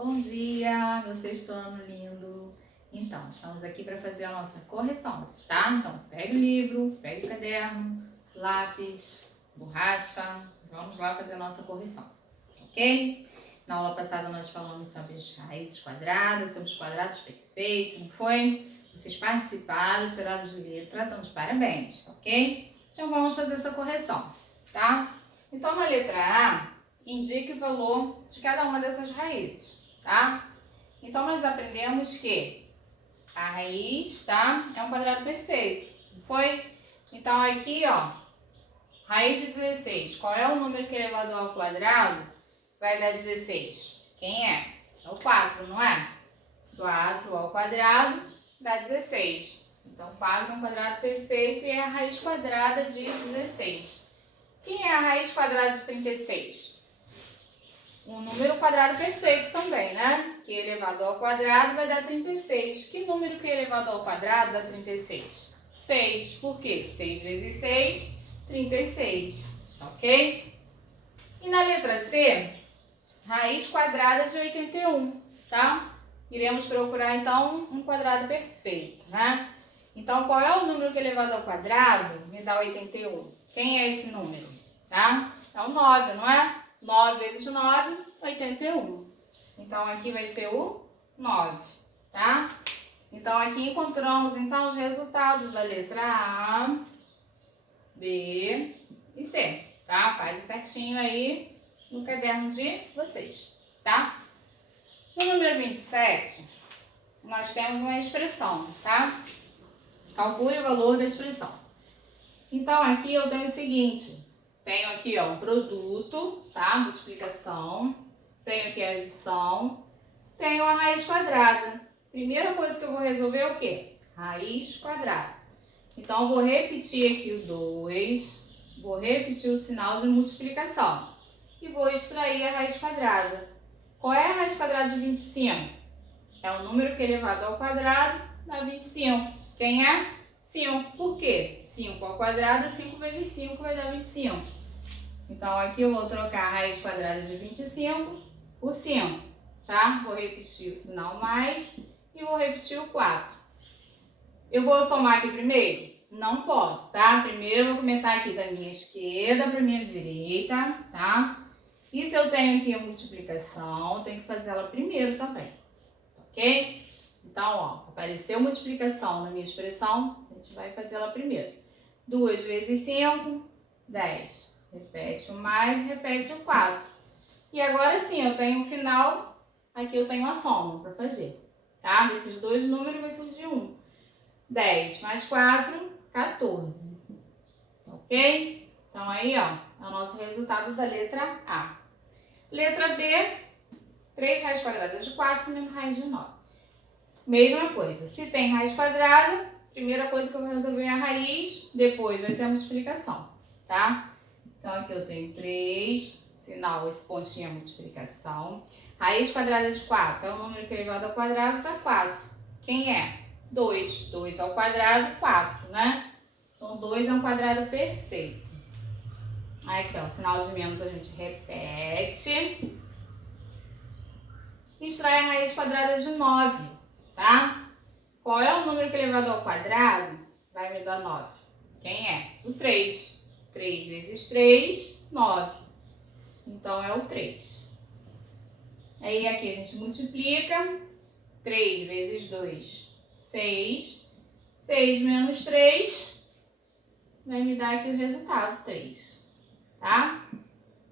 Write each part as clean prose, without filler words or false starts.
Bom dia, meu sexto ano lindo. Então, estamos aqui para fazer a nossa correção, tá? Então, pegue o livro, pegue o caderno, lápis, borracha. Vamos lá fazer a nossa correção, ok? Na aula passada nós falamos sobre as raízes quadradas, sobre os quadrados perfeitos, não foi? Vocês participaram, tiraram de letra, então de parabéns, ok? Então vamos fazer essa correção, tá? Então na letra A, indique o valor de cada uma dessas raízes, tá? Então nós aprendemos que a raiz, tá? É um quadrado perfeito, não foi? Então aqui, ó, raiz de 16, qual é o número que é elevado ao quadrado? Vai dar 16. Quem é? É o 4, não é? 4 ao quadrado dá 16. Então 4 é um quadrado perfeito e é a raiz quadrada de 16. Quem é a raiz quadrada de 36? Um número quadrado perfeito também, né? Que elevado ao quadrado vai dar 36. Que número que elevado ao quadrado dá 36? 6. Por quê? 6 vezes 6, 36. Ok? E na letra C, raiz quadrada de 81, tá? Iremos procurar, então, um quadrado perfeito, né? Então, qual é o número que elevado ao quadrado me dá 81? Quem é esse número, tá? É o 9, não é? 9 vezes 9, 81. Então, aqui vai ser o 9, tá? Então, aqui encontramos, então, os resultados da letra A, B e C, tá? Faz certinho aí no caderno de vocês, tá? No número 27, nós temos uma expressão, tá? Calcule o valor da expressão. Então, aqui eu tenho o seguinte, tenho aqui, ó, um produto, tá? Multiplicação, tenho aqui a adição, tenho a raiz quadrada. Primeira coisa que eu vou resolver é o quê? Raiz quadrada. Então, eu vou repetir aqui o 2, vou repetir o sinal de multiplicação e vou extrair a raiz quadrada. Qual é a raiz quadrada de 25? É o número que é elevado ao quadrado dá 25. Quem é? 5. Por quê? 5 ao quadrado, 5 vezes 5 vai dar 25. Então, aqui eu vou trocar a raiz quadrada de 25 por 5, tá? Vou repetir o sinal mais e vou repetir o 4. Eu vou somar aqui primeiro? Não posso, tá? Primeiro eu vou começar aqui da minha esquerda para a minha direita, tá? E se eu tenho aqui a multiplicação, eu tenho que fazer ela primeiro também, ok? Então, ó, apareceu multiplicação na minha expressão, a gente vai fazer ela primeiro. 2 vezes 5, 10. Repete o mais, repete o 4. E agora sim, eu tenho um final, aqui eu tenho a soma para fazer, tá? Desses dois números vai surgir 1. 10 mais 4, 14. Ok? Então, aí, ó, é o nosso resultado da letra A. Letra B, 3 raízes quadradas de 4 menos raiz de 9. Mesma coisa, se tem raiz quadrada, primeira coisa que eu vou resolver é a raiz, depois vai ser a multiplicação, tá? Então, aqui eu tenho 3, sinal, esse pontinho é a multiplicação. Raiz quadrada de 4 é o número que é elevado ao quadrado, dá 4. Quem é? 2. 2 ao quadrado, 4, né? Então, 2 é um quadrado perfeito. Aí, aqui, ó, o sinal de menos a gente repete. Extrai a raiz quadrada de 9, tá? Qual é o número que é elevado ao quadrado? Vai me dar 9. Quem é? O 3. 3 vezes 3, 9. Então, é o 3. Aí, aqui a gente multiplica. 3 vezes 2, 6. 6 menos 3 vai me dar aqui o resultado, 3. Tá?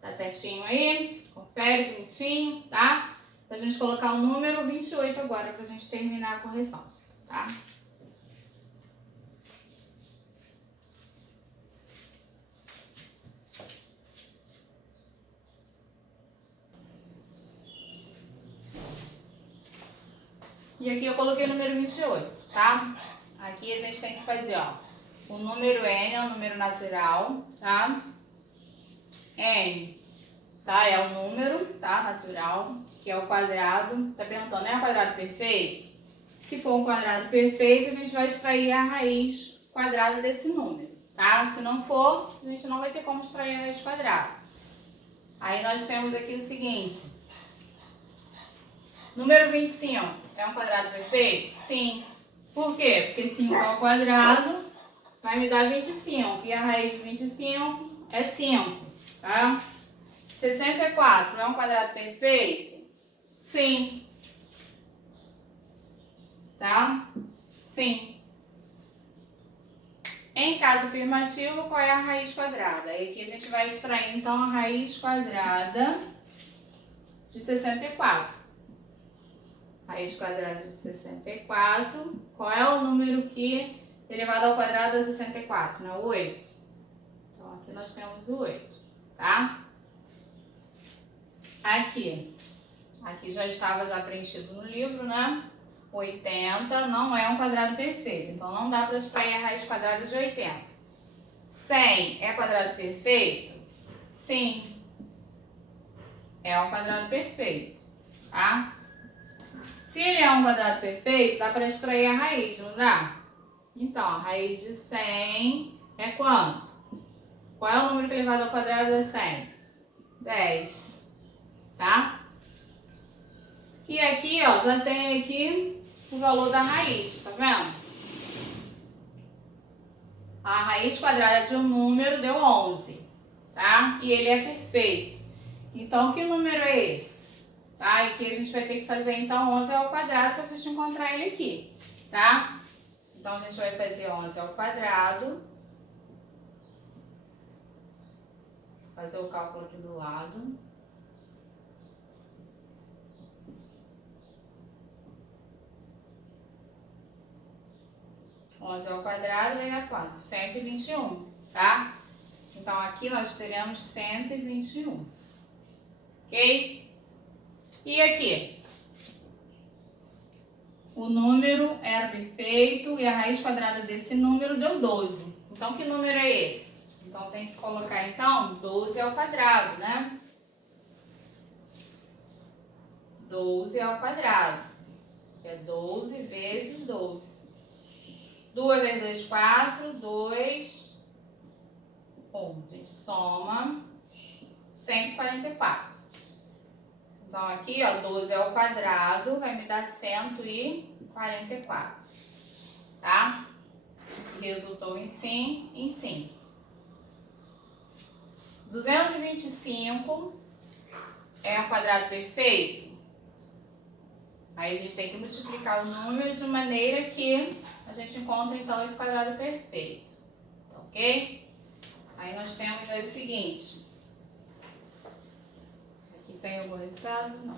Tá certinho aí? Confere bonitinho, tá? Pra gente colocar o número 28 agora, pra gente terminar a correção, tá? E aqui eu coloquei o número 28, tá? Aqui a gente tem que fazer, ó, o número N é um número natural, tá? N, tá? É o número, tá? Natural, que é o quadrado. Tá perguntando, é um quadrado perfeito? Se for um quadrado perfeito, a gente vai extrair a raiz quadrada desse número, tá? Se não for, a gente não vai ter como extrair a raiz quadrada. Aí nós temos aqui o seguinte. Número 25 é um quadrado perfeito? Sim. Por quê? Porque 5 ao quadrado vai me dar 25. E a raiz de 25 é 5, tá? 64 é um quadrado perfeito? Sim. Tá? Sim. Em caso afirmativo, qual é a raiz quadrada? E aqui a gente vai extrair, então, a raiz quadrada de 64. Raiz quadrada de 64. Qual é o número que elevado ao quadrado é 64? Não é o 8. Então, aqui nós temos o 8, tá? Aqui já estava já preenchido no livro, né? 80 não é um quadrado perfeito, então não dá para extrair a raiz quadrada de 80. 100 é quadrado perfeito? Sim, é um quadrado perfeito, tá? Se ele é um quadrado perfeito, dá para extrair a raiz, não dá? Então, a raiz de 100 é quanto? Qual é o número que elevado ao quadrado é 100? 10, tá? E aqui, ó, já tem aqui o valor da raiz, tá vendo? A raiz quadrada de um número deu 11, tá? E ele é perfeito. Então, que número é esse? Tá? E aqui a gente vai ter que fazer, então, 11 ao quadrado para a gente encontrar ele aqui, tá? Então, a gente vai fazer 11 ao quadrado. Fazer o cálculo aqui do lado. Onze ao quadrado vai dar quanto? 121, tá? Então, aqui nós teremos 121. Ok? E aqui? O número era perfeito e a raiz quadrada desse número deu 12. Então, que número é esse? Então, tem que colocar, então, 12 ao quadrado, né? 12 ao quadrado, que é 12 vezes 12. 2 vezes 2, 4, 2, 1. A gente soma 144. Então, aqui, ó, 12 ao quadrado vai me dar 144, tá? Resultou em sim. 225 é um quadrado perfeito? Aí a gente tem que multiplicar o número de maneira que a gente encontra, então, esse quadrado perfeito. Tá, ok? Aí nós temos aí o seguinte. Aqui tem algum resultado? Não.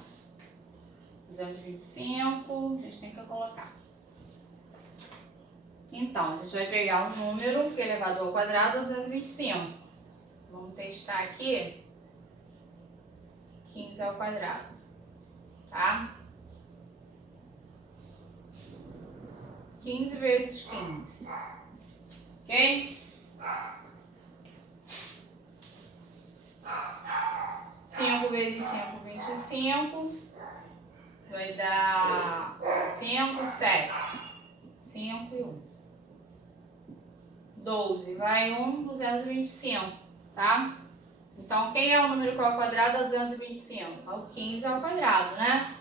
225, a gente tem que colocar. Então, a gente vai pegar um número que é elevado ao quadrado a 225. Vamos testar aqui. 15 ao quadrado, tá? 15 vezes 15, ok? 5 vezes 5, 25. Vai dar 5, 7. 5 e 1. 12, vai 1, 225, tá? Então, quem é o número qual ao quadrado é 225? É o 15 ao quadrado, né?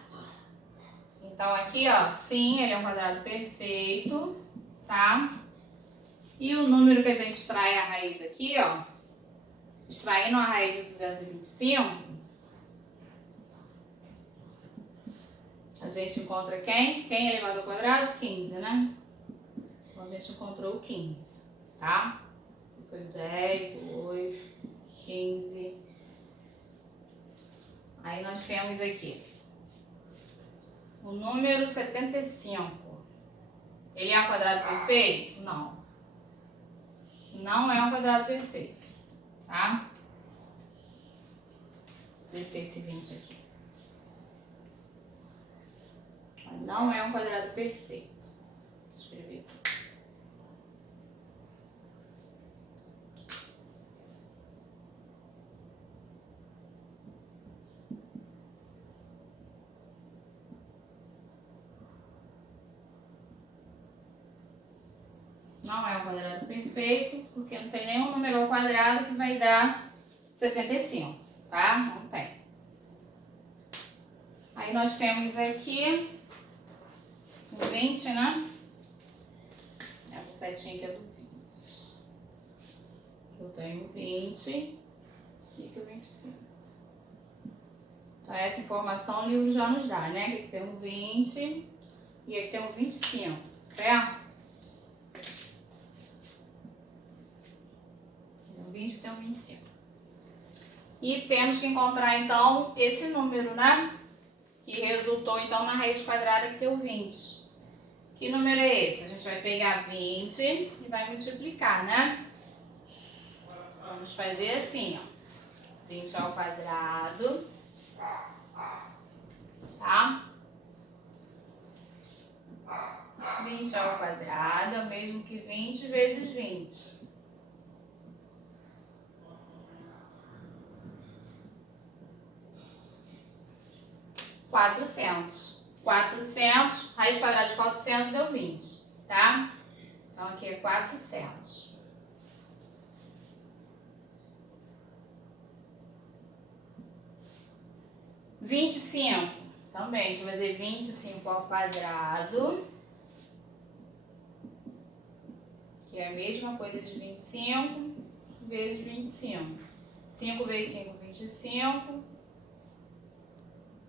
Então, aqui, ó, sim, ele é um quadrado perfeito, tá? E o número que a gente extrai a raiz aqui, ó, extraindo a raiz de 225, a gente encontra quem? Quem é elevado ao quadrado? 15, né? Então, a gente encontrou o 15, tá? Foi 10, 8, 15. Aí nós temos aqui o número 75. Ele é um quadrado perfeito? Não. Não é um quadrado perfeito, tá? Descer esse 20 aqui. Não é um quadrado perfeito. Vou escrever aqui. Não é um quadrado perfeito, porque não tem nenhum número ao quadrado que vai dar 75, tá? Não tem. Aí Aí nós temos aqui o 20, né? Essa setinha aqui é do 20. Eu tenho 20 e aqui o 25. Então essa informação o livro já nos dá, né? Aqui tem o 20 e aqui tem o 25, certo? Tem o 20 e tem o 25. E temos que encontrar então esse número, né? Que resultou então na raiz quadrada que deu 20. Que número é esse? A gente vai pegar 20 e vai multiplicar, né? Vamos fazer assim, ó. 20 ao quadrado, tá? 20 ao quadrado é o mesmo que 20 vezes 20. 400. 400, raiz quadrada de 400 deu 20, tá? Então aqui é 400. Vinte e cinco, também, a gente vai fazer 25 ao quadrado, que é a mesma coisa de 25 vezes 25. 5 vezes 5, 25.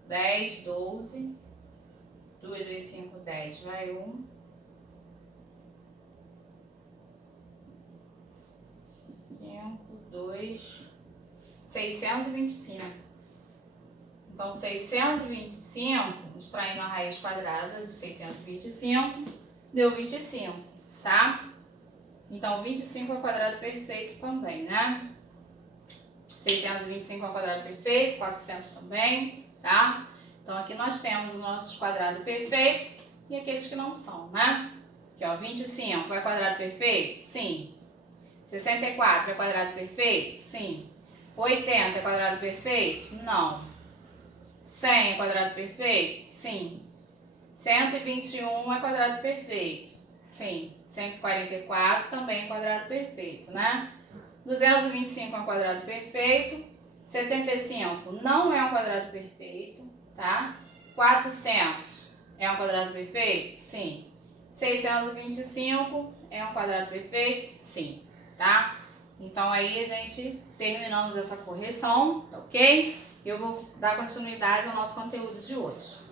10, 12. 2 vezes 5, 10, vai 1. 5, 2, 625. Então, 625, extraindo a raiz quadrada de 625, deu 25, tá? Então, 25 ao quadrado perfeito também, né? 625 ao quadrado perfeito, 400 também, tá? Então, aqui nós temos os nossos quadrados perfeitos e aqueles que não são, né? Aqui, ó, 25 é quadrado perfeito? Sim. 64 é quadrado perfeito? Sim. 80 é quadrado perfeito? Não. 100 é quadrado perfeito? Sim. 121 é quadrado perfeito? Sim. 144 também é quadrado perfeito, né? 225 é um quadrado perfeito. 75 não é um quadrado perfeito, tá? 400 é um quadrado perfeito? Sim. 625 é um quadrado perfeito? Sim, tá? Então aí a gente terminamos essa correção, tá ok? Eu vou dar continuidade ao nosso conteúdo de hoje.